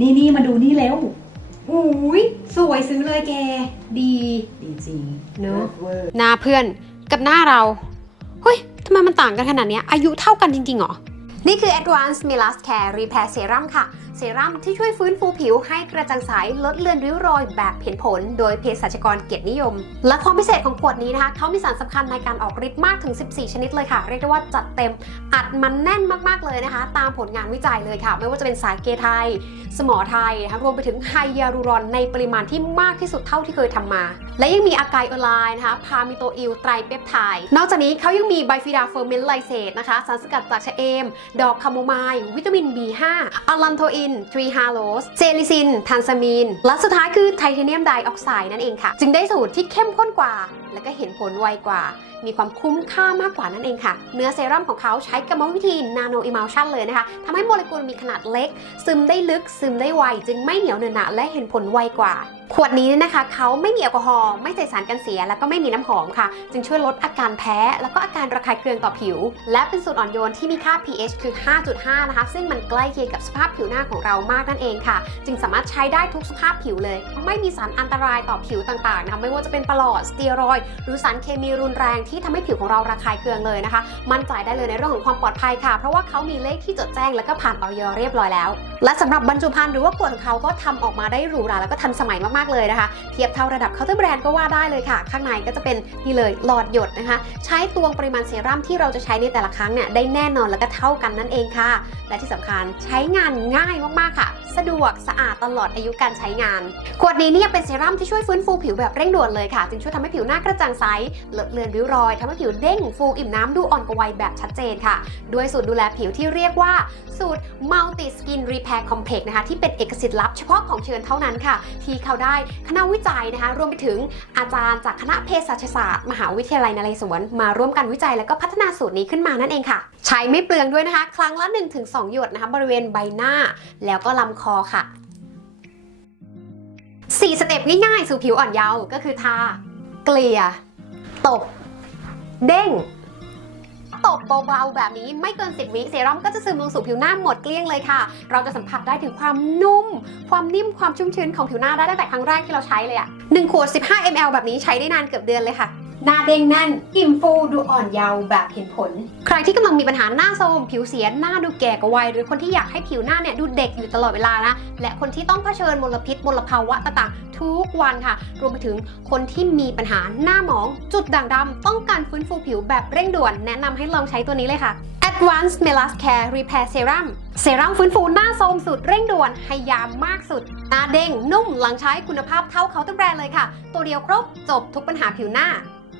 นี่นี่มาดูนี่แล้ว อุ้ยสวยซื้อเลยแก ดี ดีจริงเนอะเวอร์หน้าเพื่อนกับหน้าเรา เฮ้ยทำไมมันต่างกันขนาดเนี้ยอายุเท่ากันจริงๆเหรอ นี่คือ Advanced Melas Care Repair Serum ค่ะ เซรั่มที่ช่วยฟื้นฟูผิวให้กระจ่างใสลดเลือนริ้วรอยแบบเห็นผล โดยเภสัชกรเกียรตินิยม และความพิเศษของขวดนี้นะคะเขามีสารสำคัญในการออกฤทธิ์มากถึง 14 ชนิดเลยค่ะ เรียกได้ว่าจัดเต็มอัดมันแน่นมากๆเลยนะคะ ตามผลงานวิจัยเลยค่ะ ไม่ว่าจะเป็นสารเกไทย สมอไทยนะคะรวมไปถึงไฮยาลูรอนในปริมาณที่มากที่สุดเท่าที่เคยทำมา และยังมีอากออนไลน์นะคะพามิโตอิลไตรเปปไทด์นอกจากนี้เขายังมีไบฟิดาเฟอร์เมนไลเซตนะคะสารสกัดจากชะเอม ดอกคาโมไมล์วิตามิน B5 อะลันโทอินทรีฮาโลสเซลิซินทันซามีนและสุดท้ายคือไทเทเนียมไดออกไซด์นั่นเองค่ะ จึงได้สูตรที่เข้มข้นกว่า และก็เห็นผลไวกว่า มีความคุ้มค่ามากกว่านั่นเองค่ะ เนื้อเซรั่มของเขาใช้กรรมวิธีนาโนอิมัลชันเลยนะคะทำให้โมเลกุลมีขนาดเล็ก ซึมได้ลึกซึมได้ไว จึงไม่เหนียวเหนอะหนะและเห็นผลไวกว่า ขวดนี้นะคะเขาไม่มีแอลกอฮอล์ไม่ใส่สารกันเสีย แล้วก็ไม่มีน้ำหอมค่ะ จึงช่วยลดอาการแพ้ แล้วก็อาการระคายเคืองต่อผิว และเป็นสูตรอ่อนโยนที่มีค่า pH คือ 5.5 นะคะ ซึ่งมันใกล้เคียงกับสภาพผิวหน้าของเรามากนั่นเองค่ะ จึงสามารถใช้ได้ทุกสภาพผิวเลย ไม่มีสารอันตรายต่อผิวต่างๆนะคะไม่ว่าจะเป็นปลอดสเตียรอยหรือสารเคมีรุนแรงที่ทำให้ผิวของเราระคายเคืองเลยนะคะ มั่นใจได้เลยในเรื่องของความปลอดภัยค่ะ เพราะว่าเขามีเลขที่จดแจ้งแล้วก็ผ่านออยเรียบร้อยแล้ว และสำหรับบรรจุภัณฑ์หรือว่าขวดของเขาก็ทำออกมาได้หรูหราแล้วก็ทันสมัยมากๆเลยนะคะ เทียบเท่าระดับเคาน์เตอร์แบรนด์ก็ว่าได้เลยค่ะ ข้างในก็จะเป็นนี่เลยหลอดหยดนะคะ ใช้ตวงปริมาณเซรั่มที่เราจะใช้ในแต่ละครั้งเนี่ยได้แน่นอนแล้วก็เท่ากันนั่นเองค่ะ และที่สำคัญใช้งานง่ายมากๆค่ะสะดวกสะอาดตลอดอายุการใช้งาน ขวดนี้เนี่ยเป็นเซรั่มที่ช่วยฟื้นฟูผิวแบบเร่งด่วนเลยค่ะ จึงช่วยทำให้ผิวหน้ากระจ่างใสเลอะเลือนริ้วรอยทำให้ผิวเด้งฟูอิ่มน้ำดูอ่อนกว่าวัยแบบชัดเจนค่ะ ด้วยสูตรดูแลผิวที่เรียกว่า สูตร Multi Skin Repair Complex นะคะ ที่เป็นเอกสิทธิ์ลับเฉพาะของเชิญเท่านั้นค่ะ ที่เขาได้คณะวิจัยนะคะ รวมไปถึงอาจารย์จากคณะเภสัชศาสตร์ มหาวิทยาลัยนเรศวรมาร่วมกันวิจัยแล้วก็พัฒนาสูตรนี้ขึ้นมานั่นเองค่ะ ใช้ไม่เปลืองด้วยนะคะ ครั้งละ 1-2 หยดนะคะ บริเวณใบหน้า แล้วก็ลำคอค่ะ 4 สเต็ปง่ายๆ สู่ผิวอ่อนเยาว์ก็คือทา เกลี่ย ตบ เด้ง ตบเบาๆแบบนี้ไม่เกิน 10 วิเซรั่มก็จะซึมลงสู่ผิวหน้าหมดเกลี้ยงเลยค่ะ เราจะสัมผัสได้ถึงความนุ่ม ความนิ่มความชุ่มชื้นของผิวหน้าได้ตั้งแต่ครั้งแรกที่เราใช้เลยอะ1ขวด 15 ml แบบนี้ใช้ได้นานเกือบเดือนเลยค่ะ หน้าเด้งแน่นอิ่มฟูดูอ่อนเยาว์แบบเห็นผล ใครที่กำลังมีปัญหาหน้าโทรมผิวเสียหน้าดูแก่กว่าวัย หรือคนที่อยากให้ผิวหน้าเนี่ยดูเด็กอยู่ตลอดเวลานะ และคนที่ต้องเผชิญมลพิษมลภาวะต่างๆ ทุกวันค่ะ รวมไปถึงคนที่มีปัญหาหน้าหมอง จุดด่างดำต้องการฟื้นฟูผิวแบบเร่งด่วน แนะนำให้ลองใช้ตัวนี้เลยค่ะ Advanced Melas Care Repair Serum เซรั่มฟื้นฟูหน้าโทรมสุดเร่งด่วนให้ยามมากสุด หน้าเด้งนุ่มหลังใช้คุณภาพเท่าเคาน์เตอร์แบรนด์เลยค่ะ ตัวเดียวครบจบทุกปัญหาผิวหน้า